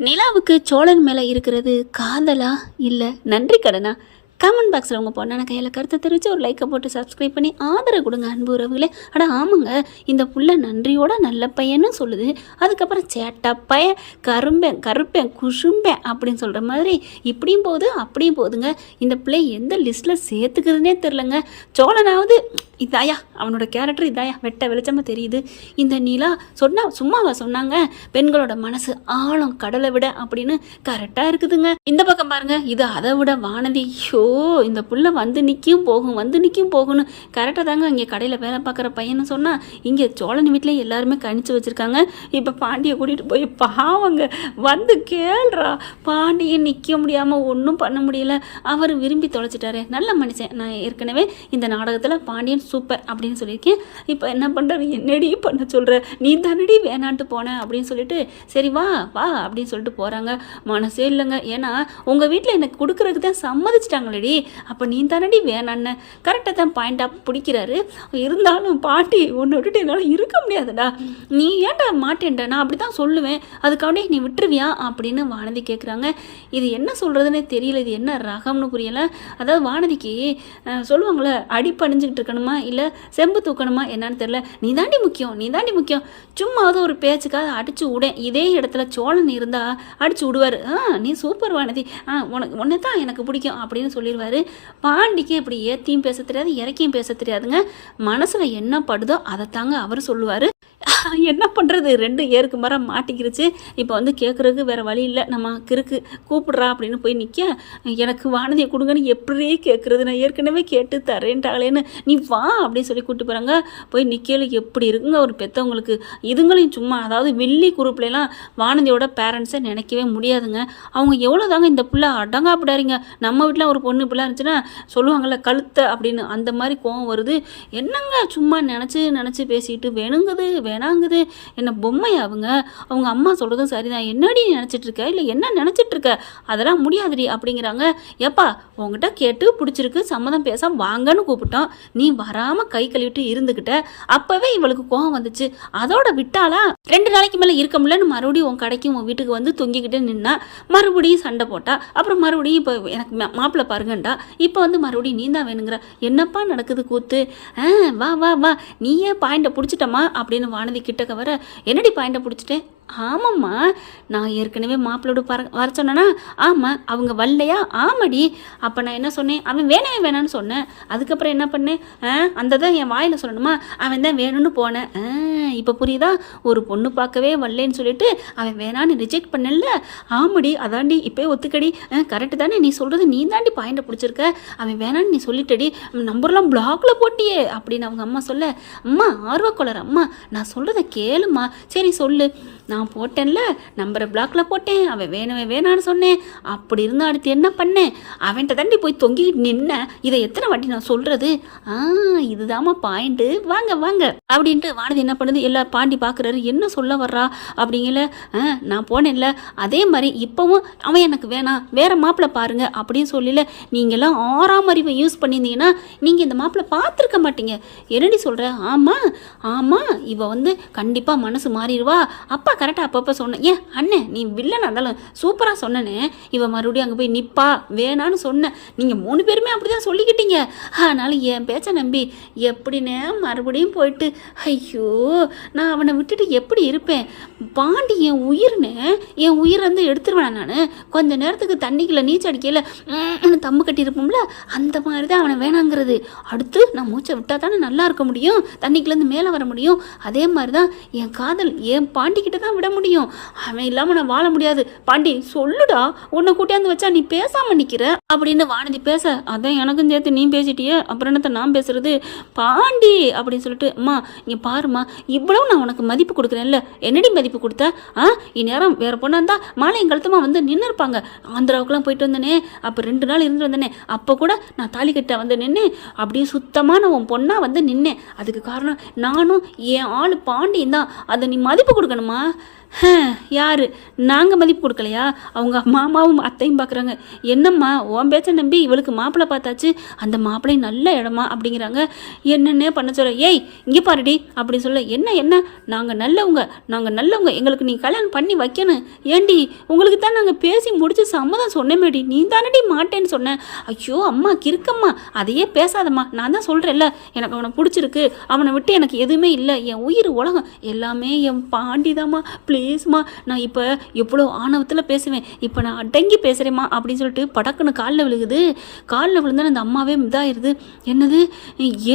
நிலாவுக்கு சோழன் மேலே இருக்கிறது காதலா இல்லை நன்றி கடனா? கமெண்ட் பாக்ஸில் உங்கள் பொண்ணான கையில் கருத்தை தெரிவித்து ஒரு லைக்கை போட்டு சப்ஸ்கிரைப் பண்ணி ஆதரவு கொடுங்க அன்பு உறவுகளே. ஆமாங்க, இந்த புள்ள நன்றியோட நல்ல பையன்னு சொல்லுது. அதுக்கப்புறம் சேட்டா பையன், கருப்பேன் குசும்பேன் அப்படின்னு சொல்கிற மாதிரி இப்படியும் போகுது அப்படியும் போகுதுங்க. இந்த பிள்ளை எந்த லிஸ்ட்டில் சேர்த்துக்குதுன்னே தெரிலங்க. சோழனாவது இதாயா, அவனோட கேரக்டர் இதாயா, வெட்ட வெளிச்சமாக தெரியுது. இந்த நிலா சும்மாவா சொன்னாங்க, பெண்களோட மனசு ஆழம் கடலை விட அப்படின்னு கரெக்டாக இருக்குதுங்க. இந்த பக்கம் பாருங்க, இது அதை விட வானதி. இந்த புள்ள வந்து நிற்கும் போகணும் கரெக்டாக தாங்க. இங்கே கடையில் வேலை பார்க்குற பையன்னு சொன்னால் இங்கே சோழன் வீட்டில் எல்லாருமே கணிச்சு வச்சுருக்காங்க. இப்போ பாண்டியை கூட்டிகிட்டு போய் பாவங்க வந்து கேள்றா. பாண்டியை நிற்க முடியாமல் ஒன்றும் பண்ண முடியல. அவர் விரும்பி தொலைச்சிட்டாரு. நல்ல மனுஷன். நான் ஏற்கனவே இந்த நாடகத்தில் பாண்டியன் சூப்பர் அப்படின்னு சொல்லியிருக்கேன். இப்போ என்ன பண்ணுறாரு, என்னடி பண்ண சொல்கிற, நீ தானடி வேணான்ட்டு போனேன் அப்படின்னு சொல்லிட்டு சரி வா வா அப்படின்னு சொல்லிட்டு போகிறாங்க. மனசே இல்லைங்க. ஏன்னா உங்கள் வீட்டில் எனக்கு கொடுக்குறதுக்கு தான் சம்மதிச்சிட்டாங்களேடி, அப்போ நீ தானடி வேணான்னு கரெக்டாக தான் பாயிண்டாக பிடிக்கிறாரு. இருந்தாலும் பாட்டி ஒன்று விட்டுட்டு என்னால் இருக்க முடியாதுடா, நீ ஏன்டா மாட்டேன்டா, நான் அப்படி தான் சொல்லுவேன், அதுக்காக நீ விட்டுருவியா அப்படின்னு வானதி கேட்குறாங்க. இது என்ன சொல்கிறதுனே தெரியல, இது என்ன ரகம்னு புரியலை. அதாவது வானதிக்கு சொல்லுவாங்களே, அடி பணிஞ்சுக்கிட்டு இருக்கணுமா இல்லை செம்பு தூக்கணுமா என்னன்னு தெரியல. நீ தாண்டி முக்கியம் சும்மாவது ஒரு பேச்சுக்காக அடிச்சு விடேன். இதே இடத்துல சோழன் இருந்தால் அடிச்சு விடுவார். நீ சூப்பர் வானதி, உன்னை தான் எனக்கு பிடிக்கும் அப்படின்னு சொல்லிடுவார். பாண்டிக்கு இப்படி ஏற்றியும் பேச தெரியாது, இறக்கியும் பேச தெரியாதுங்க. மனசில் என்ன படுதோ அதை தாங்க அவர் சொல்லுவார். என்ன பண்ணுறது, ரெண்டு ஏருக்கு மரம் மாட்டிக்கிருச்சு. இப்போ வந்து கேட்குறதுக்கு வேறு வழி இல்லை. நம்ம கிறுக்கு கூப்பிட்றா அப்படின்னு போய் நிற்க, எனக்கு வானதியை கொடுங்கன்னு எப்படியே கேட்குறது, நான் ஏற்கனவே கேட்டு தரேன்ட்டாங்களேன்னு, நீ வா அப்படின்னு சொல்லி கூப்பிட்டு போகிறாங்க. போய் நிற்கல எப்படி இருக்குங்க ஒரு பெற்றவங்களுக்கு. இதுங்களையும் சும்மா, அதாவது வெள்ளி குரூப்லாம் வானதியோட பேரண்ட்ஸை நினைக்கவே முடியாதுங்க. அவங்க எவ்வளோ தாங்க இந்த பிள்ளை அடங்காப்பிடாரிங்க. நம்ம வீட்டில் ஒரு பொண்ணு பிள்ளை இருந்துச்சுன்னா சொல்லுவாங்கள்ல கழுத்தை அப்படின்னு, அந்த மாதிரி கோவம் வருது. என்னங்க சும்மா நினச்சி பேசிட்டு வேணாங்குது என்ன பொம்மை அவங்க அம்மா சொல்கிறதும் சரிதான். என்னடி நினச்சிட்டு இருக்க, இல்லை என்ன நினச்சிட்டு இருக்க, அதெல்லாம் முடியாதுடி அப்படிங்கிறாங்க. ஏப்பா உங்ககிட்ட கேட்டு பிடிச்சிருக்கு, சம்மதம் பேச வாங்கன்னு கூப்பிட்டோம், நீ வராமல் கை கழுவிட்டு இருந்துக்கிட்ட. அப்போவே இவளுக்கு கோவம் வந்துச்சு, அதோட விட்டாளா 2 நாளைக்கு மேலே இருக்க முடியலன்னு மறுபடியும் உன் கடைக்கு உன் வீட்டுக்கு வந்து தொங்கிக்கிட்டு நின்னா, மறுபடியும் சண்டை போட்டா. அப்புறம் மறுபடியும் இப்போ எனக்கு மாப்பிள்ளை பாருங்கண்டா, இப்போ வந்து மறுபடியும் நீ தான் வேணுங்கிற. என்னப்பா நடக்குது கூத்து? வா வா வா நீயே பாயிண்டை பிடிச்சிட்டமா அப்படின்னு வானதி கிட்டக்க வர, என்னடி பாயிண்டை பிடிச்சிட்டேன்? ஆமாம்மா, நான் ஏற்கனவே மாப்பிள்ளோடு வர சொன்னேன்னா, ஆமாம் அவங்க வரலையா? ஆமாடி. அப்போ நான் என்ன சொன்னேன், அவன் வேணான்னு சொன்னேன். அதுக்கப்புறம் என்ன பண்ணேன், அந்த தான் என் வாயில் சொல்லணுமா, அவன் தான் வேணும்னு போனேன். இப்போ புரியுதா, ஒரு பொண்ணு பார்க்கவே வரலன்னு சொல்லிட்டு அவன் வேணான்னு ரிஜெக்ட் பண்ணல. ஆமாடி, அதாண்டி இப்போ ஒத்துக்கடி, கரெக்டு தானே நீ சொல்கிறது, நீ தாண்டி பாயிண்டை பிடிச்சிருக்க, அவன் வேணான்னு நீ சொல்லிட்டடி, நம்பர்லாம் பிளாக்ல போட்டியே அப்படின்னு அவங்க அம்மா சொல்ல, அம்மா ஆர்வக்கொளர் அம்மா, நான் சொல்கிறத கேளுமா. சரி சொல்லு. நான் போட்டேன்ல, நம்பரை பிளாக்ல போட்டேன், அவன் வேணான்னு சொன்னேன். அப்படி இருந்தால் அடுத்து என்ன பண்ணேன், அவன்கிட்ட தாண்டி போய் தொங்கிட்டு நின்னேன். இதை எத்தனை வாட்டி நான் சொல்கிறது? இதுதாம்மா பாயிண்ட்டு, வாங்க வாங்க அப்படின்ட்டு வானதி என்ன பண்ணுது, எல்லா பாண்டி பார்க்குறாரு, என்ன சொல்ல வர்றா அப்படிங்கல. நான் போனேன்ல, அதே மாதிரி இப்போவும் அவன் எனக்கு வேணாம், வேறு மாப்பிள்ளை பாருங்க அப்படின்னு சொல்லல. நீங்கள்லாம் 6ஆம் அறிவை யூஸ் பண்ணியிருந்தீங்கன்னா நீங்கள் இந்த மாப்பிள்ளை பார்த்துருக்க மாட்டீங்க. என்னடி சொல்கிற? ஆமாம் இவ வந்து கண்டிப்பாக மனசு மாறிடுவா. அப்பா கரெக்டாக அப்பப்போ சொன்னேன். ஏன் அண்ணன் நீ வில்லனா இருந்தாலும் சூப்பராக சொன்னேனே, இவன் மறுபடியும் அங்கே போய் நிற்பா வேணான்னு சொன்னேன். நீங்கள் 3 பேருமே அப்படி தான் சொல்லிக்கிட்டீங்க. அதனால என் பேச்சை நம்பி எப்படின்னே மறுபடியும் போயிட்டு, ஐயோ நான் அவனை விட்டுட்டு எப்படி இருப்பேன்? பாண்டி என் உயிர் வந்து எடுத்துருவேன் நான். கொஞ்ச நேரத்துக்கு தண்ணிக்குள்ள நீச்சல் அடிக்கல தம்மு கட்டியிருப்போம்ல, அந்த மாதிரி தான் அவனை வேணாங்கிறது. அடுத்து நான் மூச்சை விட்டால் தானே நல்லா இருக்க முடியும், தண்ணிக்குள்ளேருந்து மேலே வர முடியும். அதே மாதிரி தான் என் காதல் என் பாண்டிக்கிட்ட தான் விட முடியும். அவன் இல்லாமல் நான் வாழ முடியாது. பாண்டி சொல்லுடா, உன்னை கூட்டியாந்து வச்சா நீ பேசாமல் நிற்கிற அப்படின்னு வானதி பேச, அதான் எனக்கும் சேர்த்து நீ பேசிட்டியே, அப்புறம் என்னத்தை நான் பேசுறது? பாண்டி அப்படின்னு சொல்லிட்டு, அம்மா இங்கே பாருமா, இவ்வளவு நான் உனக்கு மதிப்பு கொடுக்குறேன்ல, என்னடி மதிப்பு கொடுத்த? இந்நேரம் வேற பொண்ணா இருந்தா மாலையும் கழுத்தமா வந்து நின்று இருப்பாங்க. ஆந்திராவுக்குலாம் போயிட்டு வந்தேனே, அப்போ 2 நாள் இருந்து வந்தேனே, அப்போ கூட நான் தாலி கட்ட வந்து நின்று அப்படியே சுத்தமான உன் பொண்ணா வந்து நின்னேன். அதுக்கு காரணம் நானும் என் ஆள் பாண்டியும் தான். அதை நீ மதிப்பு கொடுக்கணுமா? யார் நாங்கள் மதிப்பு கொடுக்கலையா? அவங்க மாமாவும் அத்தையும் பார்க்குறாங்க. என்னம்மா உன் பேச்சை நம்பி இவளுக்கு மாப்பிள்ளை பார்த்தாச்சு, அந்த மாப்பிள்ளை நல்ல இடமா அப்படிங்கிறாங்க. என்னென்ன பண்ண சொல்ல, ஏய் இங்கே பாருடி அப்படி சொல்ல, என்ன நாங்கள் நல்லவங்க எங்களுக்கு நீ கல்யாணம் பண்ணி வைக்கணும். ஏண்டி உங்களுக்கு தான் நாங்கள் பேசி முடிச்சு சம்மதம் சொன்னேமேடி, நீ தானடி மாட்டேன்னு சொன்னேன். ஐயோ அம்மா கிறுக்கம்மா, அதையே பேசாதம்மா, நான் தான் சொல்கிறேன்ல எனக்கு அவனை பிடிச்சிருக்கு, அவனை விட்டு எனக்கு எதுவுமே இல்லை, என் உயிர் உலகம் எல்லாமே என் பாண்டிதாம்மா, ப்ளீஸ்மா நான் இப்போ எவ்வளோ ஆணவத்தில் பேசுவேன், இப்போ நான் அடங்கி பேசுகிறேம்மா அப்படின்னு சொல்லிட்டு படக்குன்னு காலில் விழுகுது. காலில் விழுந்தா அந்த அம்மாவே இதாகிடுது. என்னது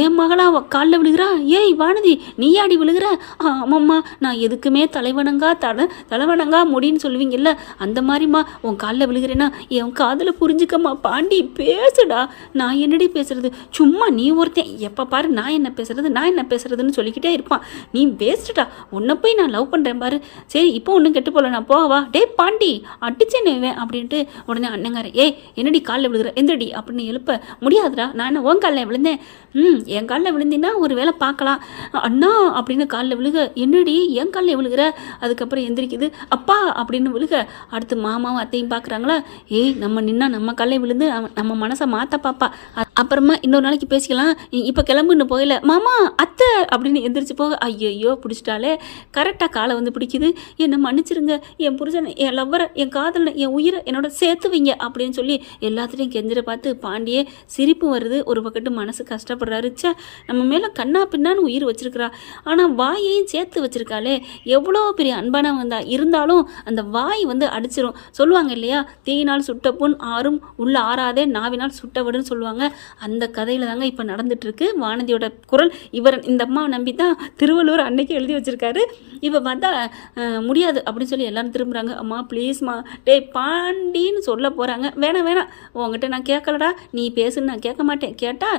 ஏன் மகளா காலில் விழுகிறா? ஏய் வானதி நீயாடி விழுகிற? ஆமாம்மா, நான் எதுக்குமே தலைவணங்கா முடின்னு சொல்லுவீங்கல்ல, அந்த மாதிரிம்மா உன் காலில் விழுகிறேன்னா என் காதில் புரிஞ்சுக்கம்மா. பாண்டி பேசுடா. நான் என்னடி பேசுறது? சும்மா நீ ஒருத்தன் எப்போ பாரு நான் என்ன பேசுறதுன்னு சொல்லிக்கிட்டே இருப்பான். நீ பேசுடா, உன்னை போய் நான் லவ் பண்ணுறேன் பாரு. சரி இப்போ ஒன்றும் கெட்டு போகல, நான் போகவா? டே பாண்டி அடிச்சேன்னு அப்படின்ட்டு உடனே அண்ணங்கார, ஏய் என்னடி காலில் விழுகிற எந்திரடி அப்படின்னு எழுப்ப, முடியாதுடா நான் என்ன உன் காலில் விழுந்தேன், என் காலில் விழுந்தீங்கன்னா ஒரு வேளை பார்க்கலாம் அண்ணா அப்படின்னு காலில் விழுக, என்னடி என் காலில் விழுகிற? அதுக்கப்புறம் எந்திரிக்குது, அப்பா அப்படின்னு விழுக. அடுத்து மாமாவும் அத்தையும் பார்க்குறாங்களா, ஏய் நம்ம நின்னா நம்ம காலில் விழுந்து நம்ம மனசை மாற்ற பாப்பா, அப்புறமா இன்னொரு நாளைக்கு பேசிக்கலாம், இப்போ கிளம்புன்னு போகல மாமா அத்தை அப்படின்னு எந்திரிச்சு போக, ஐயோ பிடிச்சிட்டாலே கரெக்டாக காலை வந்து பிடிக்குது, என்னை மன்னிச்சிருங்க, என் புருஷனை என் லவ்வரை என் காதலை என் உயிரை என்னோட சேர்த்து வைங்க அப்படின்னு சொல்லி எல்லாத்துலேயும் கெஞ்சிர பார்த்து பாண்டியே சிரிப்பு வருது. ஒரு பக்கத்து மனசு கஷ்டப்படுறாரு. ச்சே நம்ம மேலே கண்ணா பின்னான்னு உயிர் வச்சிருக்கிறா, ஆனால் வாயையும் சேர்த்து வச்சிருக்காளே, எவ்வளோ பெரிய அன்பான இருந்தாலும் அந்த வாய் வந்து அடிச்சிரும். சொல்லுவாங்க இல்லையா, தீயினால் சுட்ட புண் ஆறும் உள்ள ஆறாதே நாவினால் சுட்டவடுன்னு சொல்லுவாங்க. அந்த கதையில் தாங்க இப்போ நடந்துட்டுருக்கு. வானதியோட குரல் இந்த அம்மாவை நம்பி தான் திருவள்ளுவர் அன்னைக்கு எழுதி வச்சிருக்காரு. இப்போ பார்த்தா முடியாது அப்படின்னு சொல்லி எல்லாரும் திரும்புகிறாங்க. அம்மா ப்ளீஸ்மா, டே பாண்டின்னு சொல்ல போகிறாங்க. வேணாம் உங்ககிட்ட நான் கேட்கலடா, நீ பேசுன்னு நான் கேட்க மாட்டேன், கேட்டால்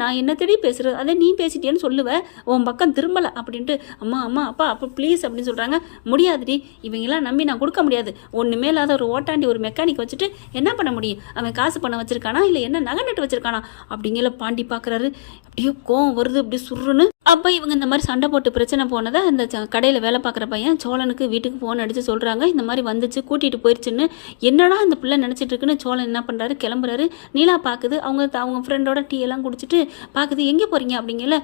நான் என்ன தேடி பேசுகிறது, அதே நீ பேசிட்டேன்னு சொல்லுவேன், உன் பக்கம் திரும்பலை அப்படின்ட்டு அம்மா அப்பா அப்போ ப்ளீஸ் அப்படின்னு சொல்கிறாங்க. முடியாதுடி, இவங்கெல்லாம் நம்பி நான் கொடுக்க முடியாது. ஒன்றுமே இல்லாத ஒரு ஓட்டாண்டி ஒரு மெக்கானிக் வச்சுட்டு என்ன பண்ண முடியும்? அவன் காசு பண்ண வச்சிருக்கானா இல்லை என்ன நகை நட்டு வச்சிருக்கானா அப்படிங்கிற பாண்டி பார்க்குறாரு. அப்படியே கோவம் வருது அப்படி சுருன்னு. அப்போ இவங்க இந்த மாதிரி சண்டை போட்டு பிரச்சனை போனதை அந்த கடையில் வேலை பார்க்குற பையன் சோழனுக்கு வீட்டுக்கு ஃபோன் அடித்து சொல்கிறாங்க, இந்த மாதிரி வந்துச்சு கூட்டிகிட்டு போயிடுச்சுன்னு. என்னடா அந்த பிள்ளை நினச்சிட்டு இருக்குன்னு சோழன் என்ன பண்ணுறாரு, கிளம்புறாரு. நீலா பார்க்குது, அவங்க ஃப்ரெண்டோட டீ எல்லாம் குடிச்சிட்டு பார்க்குது, எங்கே போகிறீங்க அப்படிங்கல,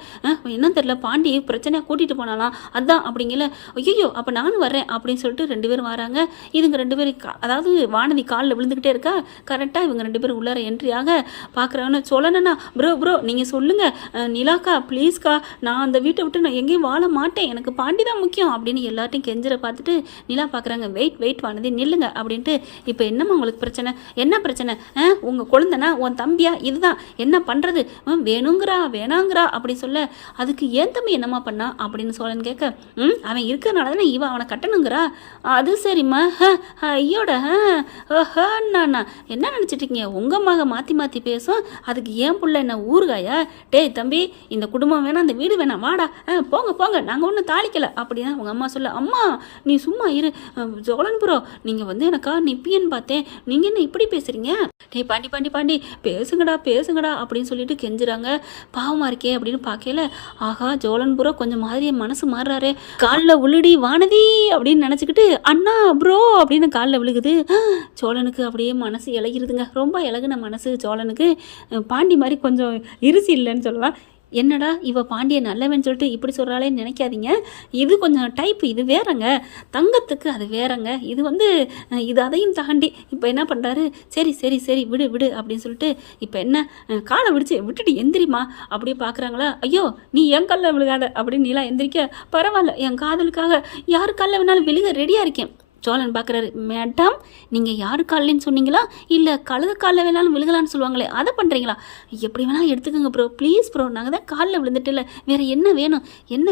என்ன தெரில பாண்டி பிரச்சனையாக கூட்டிகிட்டு போனாலாம் அதான் அப்படிங்கல, ஐயோ அப்போ நானும் வரேன் அப்படின்னு சொல்லிட்டு 2 பேரும் வராங்க. இதுங்க 2 பேரும் அதாவது வானதி காலில் விழுந்துக்கிட்டே இருக்கா. கரெக்டாக இவங்க 2 பேரும் உள்ளார என்ட்ரியாக பார்க்குறாங்கன்னு, சோழனா ப்ரோ நீங்கள் சொல்லுங்கள் நிலாக்கா ப்ளீஸ்க்கா, நான் அந்த வீட்டை விட்டு நான் எங்கேயும் வாழ மாட்டேன், எனக்கு பாண்டி தான் முக்கியம் அப்படின்னு எல்லாத்தையும் கெஞ்சிர பார்த்துட்டு நிலா பார்க்குறாங்க. வெயிட் வானதி நில்லுங்க அப்படின்ட்டு. இப்போ என்னம்மா உங்களுக்கு பிரச்சனை? என்ன பிரச்சனை? உங்கள் குழந்தைனா உன் தம்பியா? இதுதான் என்ன பண்ணுறது? வேணாங்கிறா அப்படி சொல்ல, அதுக்கு ஏன் தம்பி என்னம்மா பண்ணா அப்படின்னு சோழன் கேட்க, அவன் இருக்கிறனால தானே இவன் அவனை கட்டணுங்கிறா. அது சரிம்மா, ஐயோட நானா என்ன நினச்சிட்ருக்கீங்க? உங்கள் மக மாற்றி பேசும், அதுக்கு ஏன் புள்ள என்ன ஊறுகாயா? டேய் தம்பி, இந்த குடும்பம் வேணாம், அந்த வீடு வேணாம், வாடா போங்க நாங்கள் ஒன்றும் தாளிக்கலை அப்படின்னா அவங்க அம்மா சொல்ல, அம்மா நீ சும்மா இரு சோழன் ப்ரோ, நீங்கள் வந்து எனக்கா நிப்பியன்னு பார்த்தேன், நீங்கள் என்ன இப்படி பேசுகிறீங்க? டேய் பாண்டி பேசுங்கடா அப்படின்னு சொல்லிட்டு கெஞ்சுறாங்க. பாவமாக இருக்கே அப்படின்னு பார்க்கல, ஆகா ஜோலன் ப்ரோ கொஞ்சம் மாதிரி மனசு மாறுறாரு. காலில் உள்ளிடி வானதி அப்படின்னு நினச்சிக்கிட்டு அண்ணா ப்ரோ அப்படின்னு காலில் விழுகுது. சோழனுக்கு அப்படியே மனசு இலகிருதுங்க, ரொம்ப இலகுன மனசு சோழனுக்கு. பாண்டி மாதிரி கொஞ்சம் இருசி இல்லைன்னு சொல்லலாம். என்னடா இவ பாண்டிய நல்லவன்னு சொல்லிட்டு இப்படி சொல்கிறாளேன்னு நினைக்காதீங்க, இது கொஞ்சம் டைப், இது வேறங்க, தங்கத்துக்கு அது வேறங்க, இது வந்து இது அதையும் தாண்டி இப்போ என்ன பண்ணுறாரு, சரி விடு அப்படின்னு சொல்லிட்டு இப்போ என்ன காலை விட்டுட்டு எந்திரிமா அப்படியே பார்க்குறாங்களா. ஐயோ நீ என் காலில் விழுகாத அப்படின்னு நீலாம் எந்திரிக்க, பரவாயில்ல என் காதலுக்காக யார் காலில் வேணாலும் விழுக ரெடியாக இருக்கேன். சோழன் பார்க்குறாரு, மேடம் நீங்கள் யாரு காலில்னு சொன்னீங்களா, இல்லை கழுது காலில் வேணாலும் விழுகலான்னு சொல்லுவாங்களே அதை பண்ணுறீங்களா? எப்படி வேணாலும் எடுத்துக்கோங்க ப்ரோ ப்ளீஸ் ப்ரோ, நாங்கள் தான் காலில் விழுந்துட்டு இல்லை, வேறு என்ன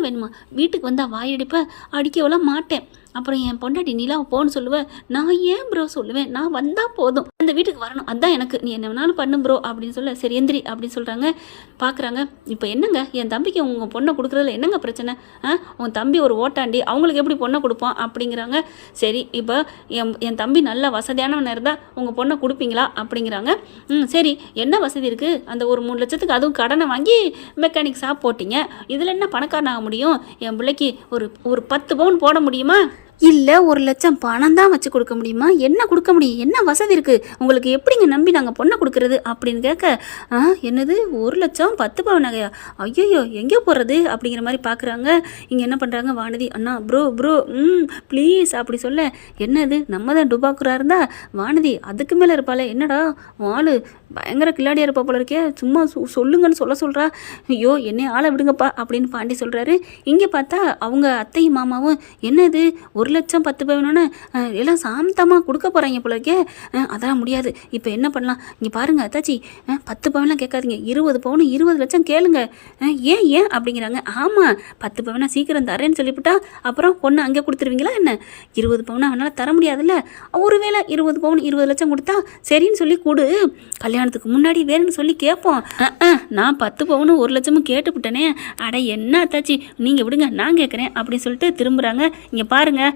வேணுமா? வீட்டுக்கு வந்தால் வாயடிப்ப அடிக்கவெல்லாம் மாட்டேன், அப்புறம் என் பொண்டாட்டி நிலாவை போன்னு சொல்லுவேன், நான் ஏன் ப்ரோ சொல்லுவேன், நான் வந்தால் போதும், அந்த வீட்டுக்கு வரணும், அதான் எனக்கு, நீ என்ன வேணாலும் பண்ணு ப்ரோ அப்படின்னு சொல்ல, சரி எந்திரி அப்படின்னு சொல்கிறாங்க. பார்க்குறாங்க. இப்போ என்னங்க என் தம்பிக்கு உங்கள் பொண்ணை கொடுக்குறதுல என்னங்க பிரச்சனை? உன் தம்பி ஒரு ஓட்டாண்டி, அவங்களுக்கு எப்படி பொண்ணை கொடுப்பான் அப்படிங்கிறாங்க. சரி இப்போ என் தம்பி நல்ல வசதியானவன் இருந்தால் உங்கள் பொண்ணை கொடுப்பீங்களா அப்படிங்கிறாங்க. சரி என்ன வசதி இருக்குது, அந்த ஒரு 3 லட்சத்துக்கு அதுவும் கடனை வாங்கி மெக்கானிக் ஷாப் போட்டிங்க, இதில் என்ன பணக்காரன் ஆக முடியும்? என் பிள்ளைக்கு ஒரு 10 பவுன் போட முடியுமா? இல்லை 1,00,000 பணம் தான் வச்சு கொடுக்க முடியுமா? என்ன கொடுக்க முடியும்? என்ன வசதி இருக்குது உங்களுக்கு? எப்படிங்க நம்பி நாங்கள் பொண்ணை கொடுக்குறது அப்படின்னு கேட்க, என்னது 1,00,000 10 பவுன் நகையா? ஐயோ எங்கே போகிறது அப்படிங்கிற மாதிரி பார்க்குறாங்க. இங்கே என்ன பண்ணுறாங்க வானதி, அண்ணா ப்ரோ ப்ளீஸ் அப்படி சொல்ல, என்னது நம்ம தான் டுபாக்குறா இருந்தா வானதி அதுக்கு மேலே இருப்பாளே, என்னடா வாளு பயங்கர கில்லாடியாக இருப்பா போல இருக்கே, சும்மா சொல்லுங்கன்னு சொல்கிறா. ஐயோ என்னை ஆளை விடுங்கப்பா அப்படின்னு பாண்டி சொல்கிறாரு. இங்கே பார்த்தா அவங்க அத்தையும் மாமாவும், என்னது 1,00,000 10 பவுன்னு எல்லாம் சாந்தமாக கொடுக்க போகிறாங்க போல இருக்கே, அதெல்லாம் முடியாது, இப்போ என்ன பண்ணலாம், இங்கே பாருங்கள் அத்தாச்சி 10 பவுன்லாம் கேட்காதீங்க, 20 பவுன் 20 லட்சம் கேளுங்க. ஏன் அப்படிங்கிறாங்க. ஆமாம் 10 பவுனா சீக்கிரம் தரேன்னு சொல்லிவிட்டா அப்புறம் பொண்ணு அங்கே கொடுத்துருவீங்களா என்ன? 20 பவுனா அவனால் தர முடியாதுல்ல, ஒருவேளை 20 பவுன் 20 லட்சம் கொடுத்தா சரின்னு சொல்லி கொடு, கல்யாணத்துக்கு முன்னாடி வேணும்னு சொல்லி கேட்போம். நான் 10 பவுன் 1 லட்சமும் கேட்டுவிட்டனே, அட என்ன அத்தாச்சி நீங்கள் விடுங்க நான் கேட்குறேன் அப்படின்னு சொல்லிட்டு திரும்புகிறாங்க. இங்கே பாருங்கள்,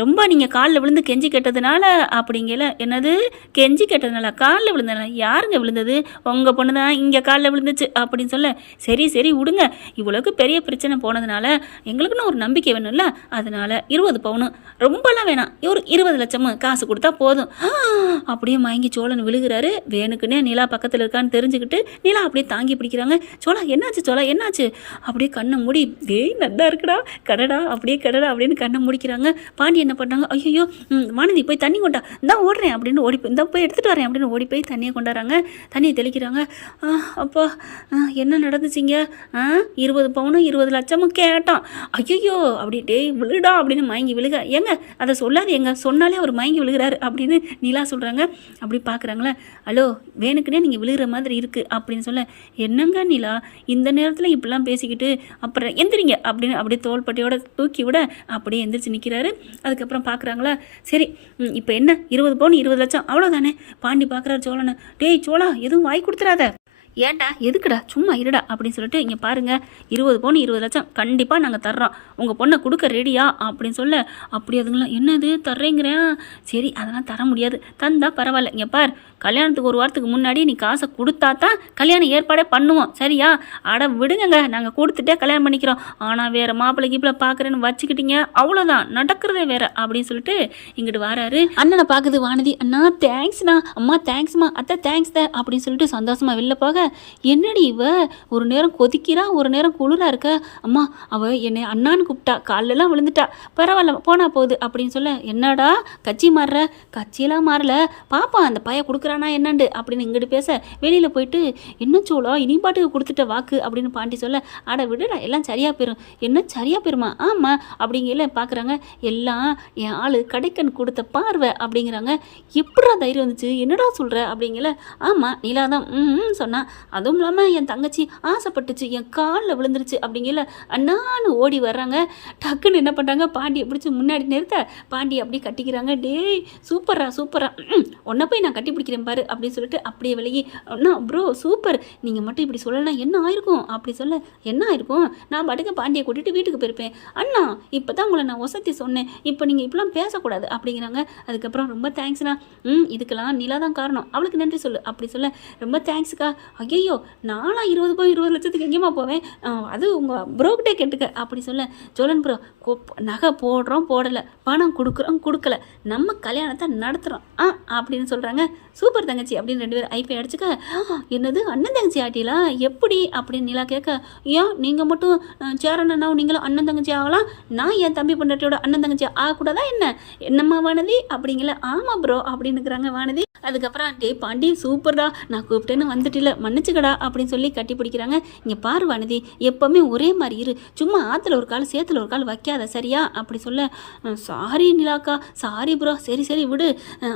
ரொம்ப நீங்கள் காலில் விழுந்து கெஞ்சி கேட்டதுனால அப்படிங்கல, என்னது கெஞ்சி கேட்டதுனால காலில் விழுந்தனால? யாருங்க விழுந்தது? உங்கள் பொண்ணு தான் இங்கே காலில் விழுந்துச்சு அப்படின்னு சொல்ல, சரி விடுங்க, இவ்வளோக்கு பெரிய பிரச்சனை போனதுனால எங்களுக்குன்னு ஒரு நம்பிக்கை வேணும்ல, அதனால 20 பவுனு ரொம்பலாம் வேணாம், ஒரு 20 லட்சமும் காசு கொடுத்தா போதும். அப்படியே மயங்கி சோழன் விழுகிறாரு. வேணுக்குன்னே நிலா பக்கத்தில் இருக்கான்னு தெரிஞ்சுக்கிட்டு நிலா அப்படியே தாங்கி பிடிக்கிறாங்க. சோழா என்னாச்சு, சோழா என்னாச்சு? அப்படியே கண்ணை மூடி, டேய் நல்லா இருக்குடா கடடா அப்படியே கடடா அப்படின்னு கண்ணை முடிக்கிறாங்க. பாண்டி என்ன பண்ணாங்க, ஐயோ வானதி போய் தண்ணி கொண்டா, இந்தா ஓடுறேன் அப்படின்னு ஓடி போய், இந்த போய் எடுத்துகிட்டு வரேன் அப்படின்னு ஓடி போய் தண்ணியை கொண்டாடுறாங்க. தண்ணியை தெளிக்கிறாங்க. அப்பா என்ன நடந்துச்சிங்க? 20 பவுனும் 20 லட்சமும் கேட்டான். ஐயோ அப்படி டேய் விழுடா அப்படின்னு மயங்கி விழுக, ஏங்க அதை சொல்லாது, எங்க சொன்னாலே அவர் மயங்கி விழுகிறாரு அப்படின்னு நிலா சொல்கிறாங்க. அப்படி பார்க்குறாங்களே, ஹலோ வேணுக்குன்னே நீங்கள் விழுகிற மாதிரி இருக்குது அப்படின்னு சொல்ல, என்னங்க நிலா இந்த நேரத்தில் இப்படிலாம் பேசிக்கிட்டு அப்புறம் எந்திரிங்க அப்படின்னு அப்படியே தோள்பட்டியோட தூக்கி விட அப்படியே எந்திரிச்சு நிற்கிறாரு. அதுக்கப்புறம் பார்க்குறாங்களா, சரி இப்போ என்ன 20 பவுன் 20 லட்சம் அவ்வளோதானே? பாண்டி பார்க்குறாரு சோழனை, டேய் சோழா எதுவும் வாய் கொடுத்துறாத, ஏன்டா எதுக்குடா சும்மா இருடா அப்படின்னு சொல்லிட்டு, இங்கே பாருங்கள் 20 பவுன் 20 லட்சம் கண்டிப்பாக நாங்கள் தர்றோம், உங்கள் பொண்ணை கொடுக்க ரெடியா அப்படின்னு சொல்ல, அப்படி அதுங்களாம் என்னது தர்றேங்கிறேன், சரி அதெல்லாம் தர முடியாது, தந்தா பரவாயில்ல, இங்கே பார் கல்யாணத்துக்கு 1 வாரத்துக்கு முன்னாடி நீ காசை கொடுத்தா தான் கல்யாணம் ஏற்பாடே பண்ணுவோம் சரியா? அட விடுங்க நாங்கள் கொடுத்துட்டே கல்யாணம் பண்ணிக்கிறோம், ஆனால் வேறு மாப்பிள்ளை கீப்பில் பார்க்குறேன்னு வச்சுக்கிட்டீங்க அவ்வளோதான் நடக்கிறதே வேறு அப்படின்னு சொல்லிட்டு இங்கிட்டு வராரு. அண்ணனை பார்க்குது வானதி, அண்ணா தேங்க்ஸ்ண்ணா, அம்மா தேங்க்ஸ்மா, அத்தை தேங்க்ஸ் தான் அப்படின்னு சொல்லிட்டு சந்தோஷமாக வெளில போக, என்னடி இவ ஒரு நேரம் கொதிக்கிறா ஒரு நேரம் குளிரா இருக்க, அம்மா அவ என்னை அண்ணான்னு கூப்பிட்டா காலெல்லாம் விழுந்துட்டா, பரவாயில்ல போனா போகுது அப்படின்னு சொல்ல, என்னடா கட்சி மாறுற? கட்சியெல்லாம் மாறல பாப்பா, அந்த பைய கொடுக்குறானா என்னண்டு அப்படின்னு இங்கிட்டு பேச, வெளியில் போயிட்டு என்ன சோளா இனி பாட்டுக்கு கொடுத்துட்ட வாக்கு அப்படின்னு பாண்டி சொல்ல, அட விடுடா எல்லாம் சரியா போயிடும். என்ன சரியா போயிருமா? ஆமாம் அப்படிங்கல பார்க்குறாங்க. எல்லாம் என் ஆள் கடைக்கன் கொடுத்த பார்வை அப்படிங்கிறாங்க. எப்படா தைரியம் வந்துச்சு, என்னடா சொல்கிற அப்படிங்கல, ஆமாம் நிலா தான் சொன்னா, அதுவும் இல்லாமல் என் தங்கச்சி ஆசைப்பட்டுச்சு, என் காலில் விழுந்துருச்சு அப்படிங்கல, அண்ணான்னு ஓடி வர்றாங்க. டக்குன்னு என்ன பண்ணுறாங்க, பாண்டியை பிடிச்சி முன்னாடி நிறுத்த பாண்டியை அப்படியே கட்டிக்கிறாங்க. டேய் சூப்பரா உன்னை போய் நான் கட்டி பிடிக்கிறேன் பாரு அப்படின்னு சொல்லிட்டு அப்படியே விலகி, அண்ணா ப்ரோ சூப்பர், நீங்கள் மட்டும் இப்படி சொல்லலைன்னா என்ன ஆயிருக்கும் அப்படி சொல்ல, என்ன ஆயிருக்கும், நான் பாட்டுக்கு பாண்டியை கூட்டிகிட்டு வீட்டுக்கு போயிருப்பேன். அண்ணா இப்போ தான் உங்களை நான் ஒசத்தி சொன்னேன், இப்போ நீங்கள் இப்படிலாம் பேசக்கூடாது அப்படிங்கிறாங்க. அதுக்கப்புறம் ரொம்ப தேங்க்ஸ்ண்ணா, இதுக்கெல்லாம் நிலா தான் காரணம், அவளுக்கு நன்றி சொல்லு அப்படி சொல்ல, ரொம்ப தேங்க்ஸுக்கா. ஐயோ நானா 20 லட்சத்துக்கு எங்கேயுமா போவேன், அது உங்கள் ப்ரோக்கிட்டே கேட்டுக்க அப்படி சொல்ல, சோழன் ப்ரோ நகை போடுறோம் போடலை, பணம் கொடுக்குறோம் கொடுக்கல, நம்ம கல்யாணத்தை நடத்துகிறோம் அப்படின்னு சொல்கிறாங்க. சூப்பர் தங்கச்சி அப்படின்னு 2 பேரும் ஐபி அடிச்சுக்க, என்னது அண்ணன் தங்கச்சி ஆட்டிலா எப்படி அப்படின்னு நிலா கேட்க, ஏன் நீங்கள் மட்டும் சேரண்ணா நீங்களும் அண்ணன் தங்கச்சி ஆகலாம், நான் என் தம்பி பொண்டாட்டியோட அண்ணன் தங்கச்சி ஆகக்கூடாதா என்னம்மா வானதி அப்படிங்கல, ஆமாம் ப்ரோ அப்படின்னு இருக்கிறாங்க வானதி. அதுக்கப்புறம் டே பாண்டி சூப்பர்டா, நான் கூப்பிட்டேன்னு வந்துட்டில்ல மன்னிச்சுக்கடா அப்படின்னு சொல்லி கட்டி பிடிக்கிறாங்க. இங்கே பாரு வானதி எப்போவுமே ஒரே மாதிரி இரு, சும்மா ஆற்றுல ஒரு கால் சேத்துல ஒரு கால் வைக்காத சரியா அப்படி சொல்ல, சாரி நிலாக்கா சாரி ப்ரோ, சரி விடு.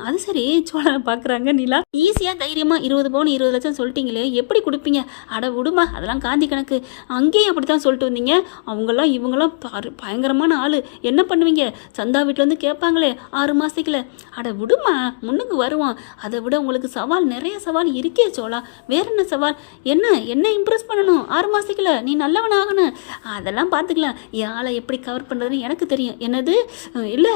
அது சரி சோழனை பார்க்குறாங்க நிலா, ஈஸியாக தைரியமாக 20 பவுன் 20 லட்சம் சொல்லிட்டீங்களே எப்படி கொடுப்பீங்க? அட விடுமா அதெல்லாம் காந்தி கணக்கு, அங்கேயும் அப்படி தான் சொல்லிட்டு வந்தீங்க, அவங்களாம் இவங்களாம் பயங்கரமான ஆள், என்ன பண்ணுவீங்க? சந்தா வீட்டில் வந்து கேட்பாங்களே 6 மாதத்துக்குள்ள, அட விடுமா முன்னுக்கு வருவான், அதை விட உங்களுக்கு சவால் நிறைய சவால் இருக்கே சோழா, வேற என்ன கடுமையான சவால். என்ன இம்ப்ரெஸ் பண்ணணும், 6 மாதத்துக்குள்ள நீ நல்லவன் ஆகணும், அதெல்லாம் பார்த்துக்கலாம், என் ஆளை எப்படி கவர் பண்ணுறதுன்னு எனக்கு தெரியும். என்னது இல்லை,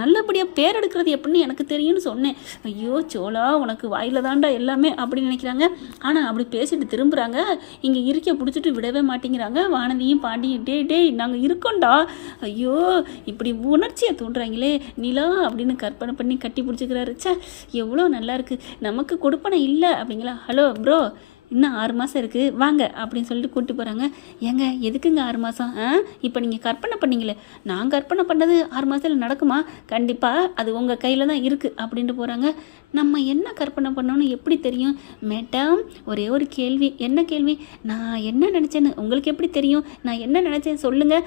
நல்லபடியாக பேர் எடுக்கிறது எப்படின்னு எனக்கு தெரியும்னு சொன்னேன். ஐயோ சோலா, உனக்கு வாயில் தாண்டா எல்லாமே அப்படின்னு நினைக்கிறாங்க. ஆனால் அப்படி பேசிட்டு திரும்புகிறாங்க. இங்கே இருக்க பிடிச்சிட்டு விடவே மாட்டேங்கிறாங்க. வானதியும் பாண்டியும் டேய் நாங்கள் இருக்கோண்டா. ஐயோ இப்படி உணர்ச்சியை தூண்டுறாங்களே நிலா அப்படின்னு கற்பனை பண்ணி கட்டி பிடிச்சிக்கிறாரு. ச்சே எவ்வளோ நல்லா இருக்குது, நமக்கு கொடுப்பனை இல்லை அப்படிங்களா. ஹலோ ப்ரோ, இன்னும் 6 மாதம் இருக்குது வாங்க அப்படின்னு சொல்லிட்டு கூப்பிட்டு போகிறாங்க. ஏங்க எதுக்குங்க 6 மாதம்? இப்போ நீங்கள் கற்பனை பண்ணீங்களே, நான் கற்பனை பண்ணது 6 மாதத்தில் நடக்குமா? கண்டிப்பாக அது உங்கள் கையில் தான் இருக்குது அப்படின்ட்டு போகிறாங்க. நம்ம என்ன கற்பனை பண்ணோன்னு எப்படி தெரியும்? மேடம் ஒரே ஒரு கேள்வி. என்ன கேள்வி? நான் என்ன நினச்சேன்னு உங்களுக்கு எப்படி தெரியும்? நான் என்ன நினச்சேன் சொல்லுங்கள்.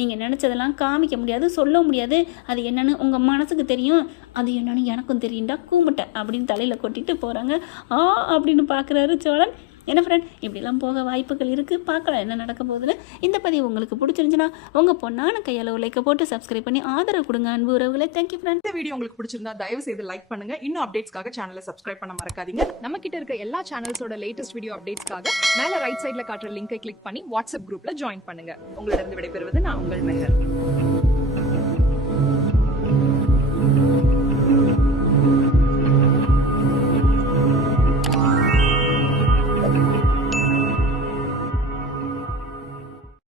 நீங்கள் நினச்சதெல்லாம் காமிக்க முடியாது, சொல்ல முடியாது. அது என்னன்னு உங்கள் மனசுக்கு தெரியும், அது என்னன்னு எனக்கும் தெரியும்டா கூமுட்டை அப்படின்னு தலையில் கொட்டிட்டு போகிறாங்க. அப்படின்னு பார்க்குறாரு சோழன். என்ன ஃப்ரெண்ட், இப்படிலாம் போக வாய்ப்புகள் இருக்குது, பார்க்கலாம் என்ன நடக்க போகுதுன்னு. இந்த பதிவு உங்களுக்கு பிடிச்சிருந்துச்சுன்னா உங்கள் பொண்ணான கையால் லைக்கை போட்டு சப்ஸ்கிரைப் பண்ணி ஆதரவு கொடுங்க அன்பு உறவுகளே. Thank you friend. இந்த வீடியோ உங்களுக்கு பிடிச்சிருந்தா தயவு செய்து லைக் பண்ணுங்க. இன்னும் அப்டேட்ஸ்க்காக சேனலை சப்ஸ்கிரைப் பண்ண மறக்காதீங்க. நம்ம கிட்ட இருக்க எல்லா சேனல்ஸோட லேட்டஸ்ட் வீடியோ அப்டேட்ஸ்க்காக மேல ரைட் சைடுல காட்டுற லிங்கை கிளிக் பண்ணி வாட்ஸ்அப் குரூப்ல ஜாயின் பண்ணுங்க. உங்களிடம் விடைபெறுவது நான் உங்கள் மெஹர்.